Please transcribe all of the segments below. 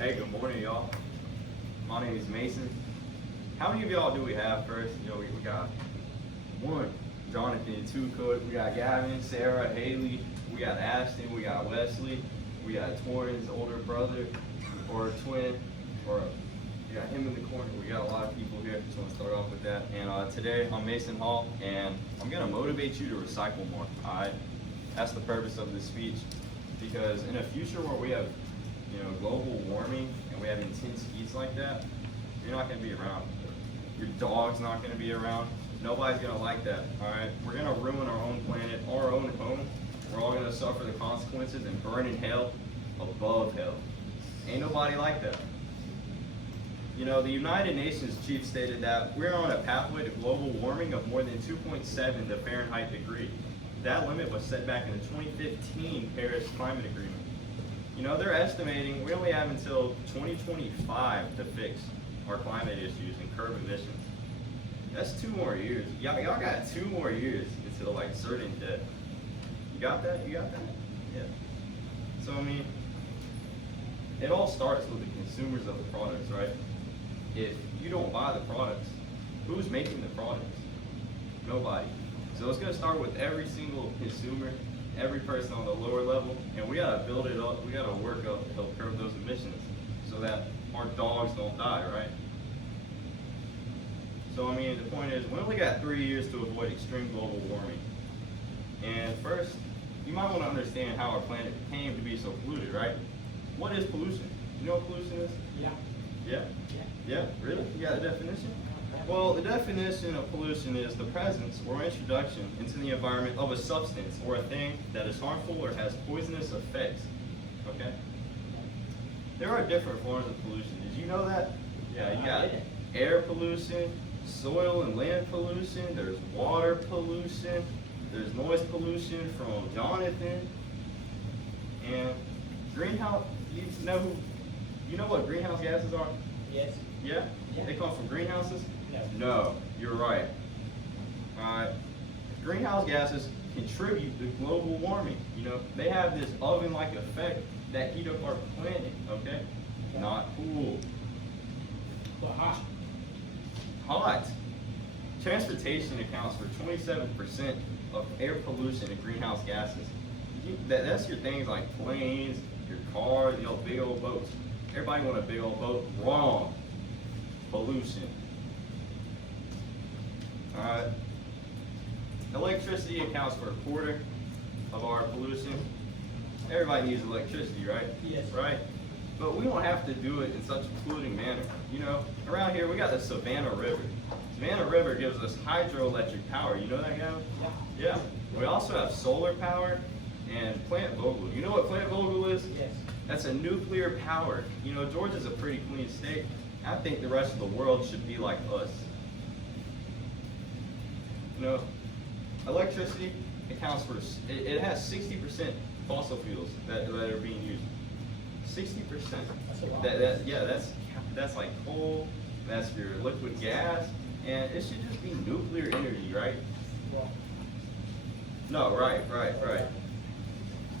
Hey, good morning, y'all. My name is Mason. How many of y'all do we have first? We got one, Jonathan, two, Cody. We got Gavin, Sarah, Haley. We got Ashton. We got Wesley. We got Torrance, older brother, or twin, or you got him in the corner. We got a lot of people here. Just want to start off with that. And today I'm Mason Hall, and I'm gonna motivate you to recycle more. All right, that's the purpose of this speech, because in a future where we have global warming and we have intense heats like that, you're not gonna be around. Your dog's not gonna be around. Nobody's gonna like that, all right? We're gonna ruin our own planet, our own home. We're all gonna suffer the consequences and burn in hell above hell. Ain't nobody like that. The United Nations chief stated that we're on a pathway to global warming of more than 2.7 the Fahrenheit degree. That limit was set back in the 2015 Paris Climate Agreement. They're estimating we only have until 2025 to fix our climate issues and curb emissions. That's 2 more years. Y'all got 2 more years until like certain death. You got that? You got that? Yeah. So it all starts with the consumers of the products, right? If you don't buy the products, who's making the products? Nobody. So it's gonna start with every single consumer, every person on the lower level, and we gotta build it up, we gotta work up to help curb those emissions so that our dogs don't die, right? So the point is, we only got 3 years to avoid extreme global warming. And first, you might want to understand how our planet came to be so polluted, right? What is pollution? You know what pollution is? Yeah. Yeah? Yeah, really? You got a definition? Well, the definition of pollution is the presence or introduction into the environment of a substance or a thing that is harmful or has poisonous effects. Okay? There are different forms of pollution. Did you know that? Yeah, you got air pollution, soil and land pollution, there's water pollution, there's noise pollution from Jonathan, and greenhouse, you know what greenhouse gases are? Yes. Yeah? Yeah. They come from greenhouses? No. No, you're right. Alright. Greenhouse gases contribute to global warming. They have this oven-like effect that heat up our planet, okay? Yeah. Not cool. But hot. Hot. Transportation accounts for 27% of air pollution and greenhouse gases. That's your things like planes, your cars, big old boats. Everybody want a big old boat. Wrong. Pollution. Alright. Electricity accounts for 1/4 of our pollution. Everybody needs electricity, right? Yes. Right? But we don't have to do it in such a polluting manner. Around here we got the Savannah River. Savannah River gives us hydroelectric power. You know that, Gavin? Yeah. Yeah. We also have solar power and Plant Vogtle. You know what Plant Vogtle is? Yes. That's a nuclear power. Georgia's a pretty clean state. I think the rest of the world should be like us. Electricity accounts for, it has 60% fossil fuels that are being used. 60%. That's a lot. That's like coal, that's your liquid gas, and it should just be nuclear energy, right? Well, No, right.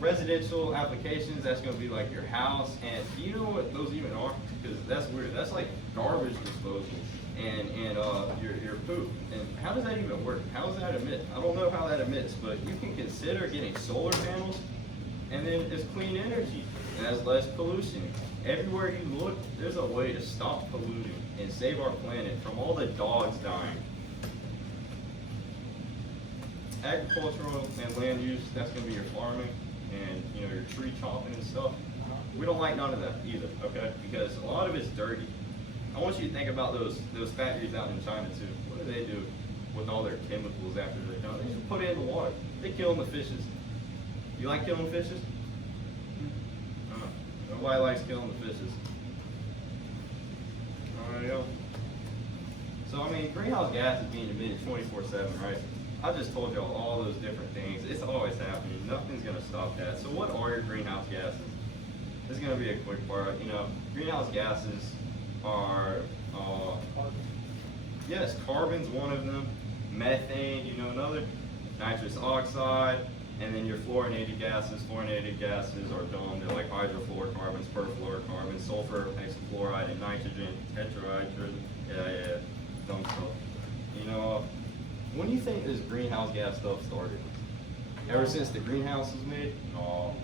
Residential applications, that's gonna be like your house, and do you know what those even are? Because that's weird. That's like garbage disposal and your poop. And how does that even work? How does that emit? I don't know how that emits, but you can consider getting solar panels, and then it's clean energy and has less pollution. Everywhere you look, there's a way to stop polluting and save our planet from all the dogs dying. Agricultural and land use, that's gonna be your farming and your tree chopping and stuff. We don't like none of that either, okay? Because a lot of it's dirty. I want you to think about those factories out in China too. What do they do with all their chemicals after they're done? They just put it in the water. They kill the fishes. You like killing fishes? Nobody likes killing the fishes. Alright, yo. So greenhouse gas is being emitted 24/7, right? I just told y'all all those different things. It's always happening. Nothing's gonna stop that. So what are your greenhouse gases? This is gonna be a quick part. Greenhouse gases are, yes, carbon's one of them. Methane, another. Nitrous oxide, And then your fluorinated gases are done. They're like hydrofluorocarbons, perfluorocarbons, sulfur, hexafluoride, and nitrogen, tetrahydrogen. Yeah, dumb stuff. You know, when do you think this greenhouse gas stuff started? Ever since the greenhouse was made? No.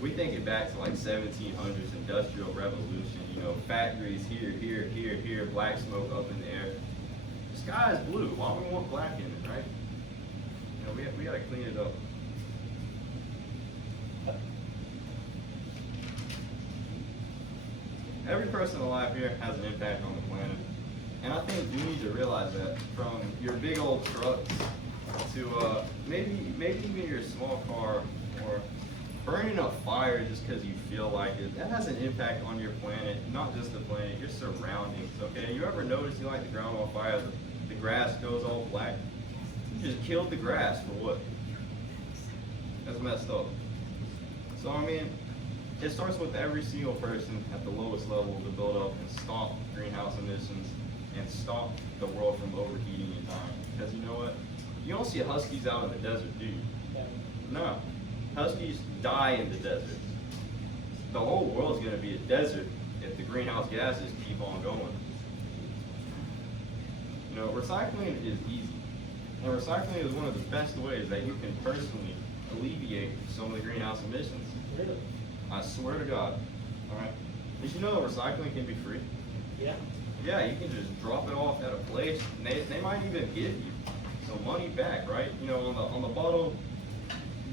We think it back to like 1700s, industrial revolution, you know, factories here, black smoke up in the air. The sky is blue. Why do we want black in it, right? You know, we gotta clean it up. Every person alive here has an impact on the planet. And I think you need to realize that from your big old trucks to maybe even your small car or burning a fire just because you feel like it, that has an impact on your planet, not just the planet, your surroundings, okay? You ever notice you light the ground on fire, the grass goes all black? You just killed the grass for what? That's messed up. So I mean, it starts with every single person at the lowest level to build up and stop greenhouse emissions and stop the world from overheating and dying. Because you know what? You don't see huskies out in the desert, do you? No. Huskies die in the desert. The whole world's going to be a desert if the greenhouse gases keep on going. You know, recycling is easy. And recycling is one of the best ways that you can personally alleviate some of the greenhouse emissions. Really? I swear to God. Alright? Did you know recycling can be free? Yeah. Yeah, you can just drop it off at a place, and they might even give you some money back, right? You know, on the bottle,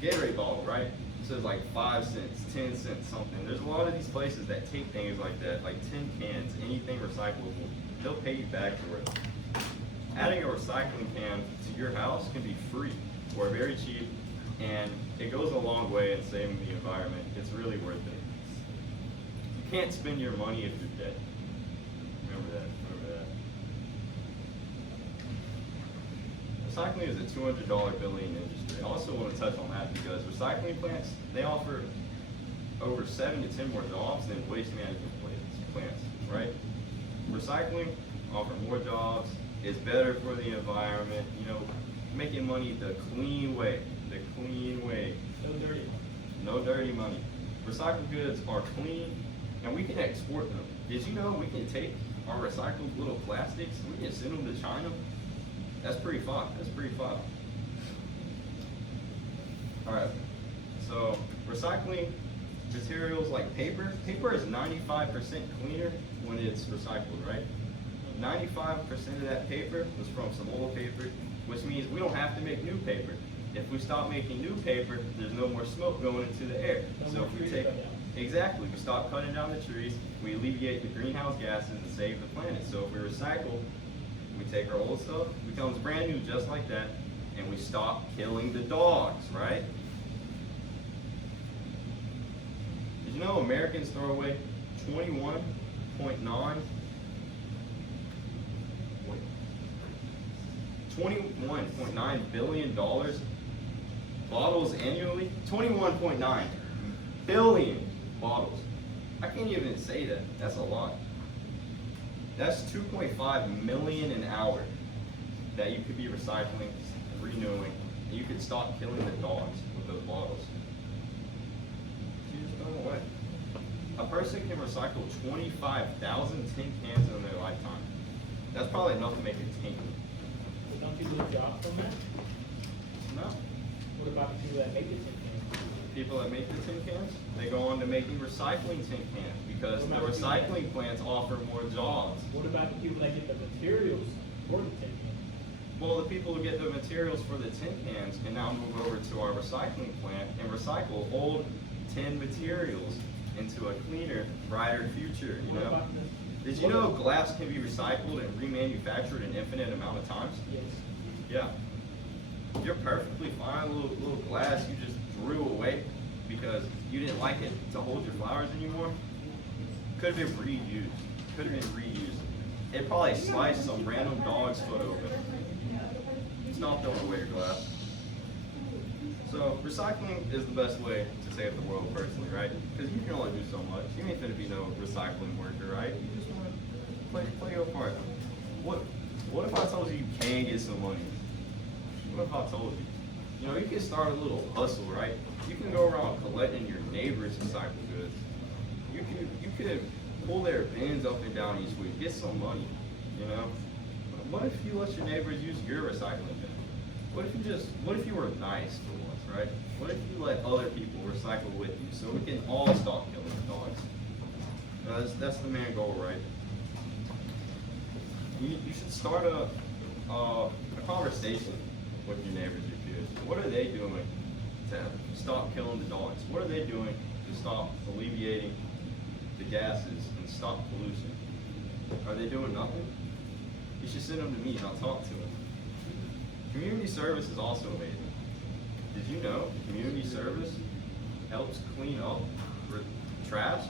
Gatorade bottle, right? It says like 5 cents, 10 cents, something. There's a lot of these places that take things like that, like tin cans, anything recyclable. They'll pay you back for it. Adding a recycling can to your house can be free or very cheap, and it goes a long way in saving the environment. It's really worth it. You can't spend your money if you're dead. Remember that. Recycling is a $200 billion industry. I also want to touch on that because recycling plants, they offer over 7 to 10 more jobs than waste management plants, right? Recycling offer more jobs, it's better for the environment, you know, making money the clean way. No dirty money. No dirty money. Recycled goods are clean and we can export them. Did you know we can take our recycled little plastics, we can send them to China? That's pretty fun. Alright, so recycling materials like paper is 95% cleaner when it's recycled, right? 95% of that paper was from some old paper, which means we don't have to make new paper. If we stop making new paper, there's no more smoke going into the air. So if we take, exactly, we stop cutting down the trees, we alleviate the greenhouse gases and save the planet. So if we recycle, we take our old stuff, it becomes brand new just like that, and we stop killing the dogs, right? Did you know Americans throw away 21.9 billion bottles annually? 21.9 billion bottles. I can't even say that. That's a lot. That's 2.5 million an hour that you could be recycling, renewing, and you could stop killing the dogs with those bottles. You just throw them away. A person can recycle 25,000 tin cans in their lifetime. That's probably enough to make a tank. But don't you lose jobs from that? No. What about the people that make the tin cans? People that make the tin cans, they go on to making recycling tin cans because the recycling plants offer more jobs. What about the people that get the materials for the tin cans? Well, the people who get the materials for the tin cans can now move over to our recycling plant and recycle old tin materials into a cleaner, brighter future, you What know? about this? Did you know glass can be recycled and remanufactured an infinite amount of times? Yes. Yeah. You're perfectly fine, little glass you just threw away because you didn't like it to hold your flowers anymore. Could have been reused. It probably sliced some random dog's foot open. Stop throwing away your glass. So recycling is the best way to save the world personally, right? Because you can only do so much. You ain't gonna be no recycling worker, right? You just wanna play your part. What if I told you you can get some money? What if I told you? You know, you can start a little hustle, right? You can go around collecting your neighbor's recycled goods. You could pull their bins up and down each week, get some money, you know? What if you let your neighbors use your recycling bin? What if you were nice for once, right? What if you let other people recycle with you so we can all stop killing the dogs? That's the main goal, right? You should start a conversation with your neighbors, your peers. What are they doing to stop killing the dogs? What are they doing to stop alleviating the gases and stop pollution? Are they doing nothing? You should send them to me and I'll talk to them. Community service is also amazing. Did you know community service helps clean up trash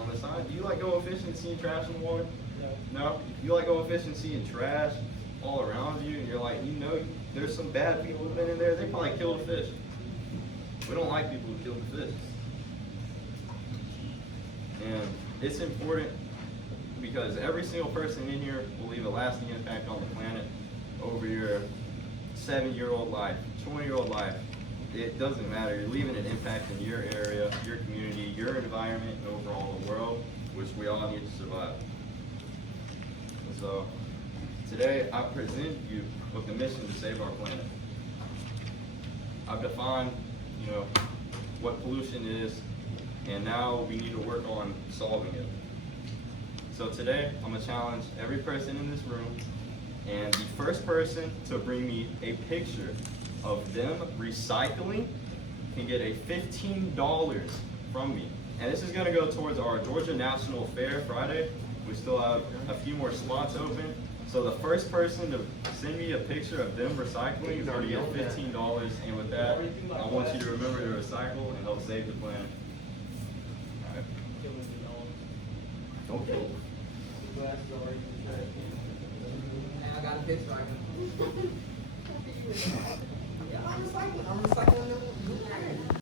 on the side? Do you like going fishing and seeing trash in the water? No? You like going fishing and seeing trash all around you and you're like, you know, there's some bad people who've been in there, they probably killed a fish. We don't like people who kill the fish. And it's important because every single person in here will leave a lasting impact on the planet over your 7-year-old life, 20-year-old life. It doesn't matter. You're leaving an impact in your area, your community, your environment, and overall the world, which we all need to survive. So today I present you with the mission to save our planet. I've defined, you know, what pollution is, and now we need to work on solving it. So today I'm gonna challenge every person in this room, and the first person to bring me a picture of them recycling can get a $15 from me. And this is gonna go towards our Georgia National Fair Friday. We still have a few more spots open. So the first person to send me a picture of them recycling is gonna get $15. And with that, I want you to remember to recycle and help save the planet. All right. Don't kill them. I got a picture. Yeah, I'm recycling.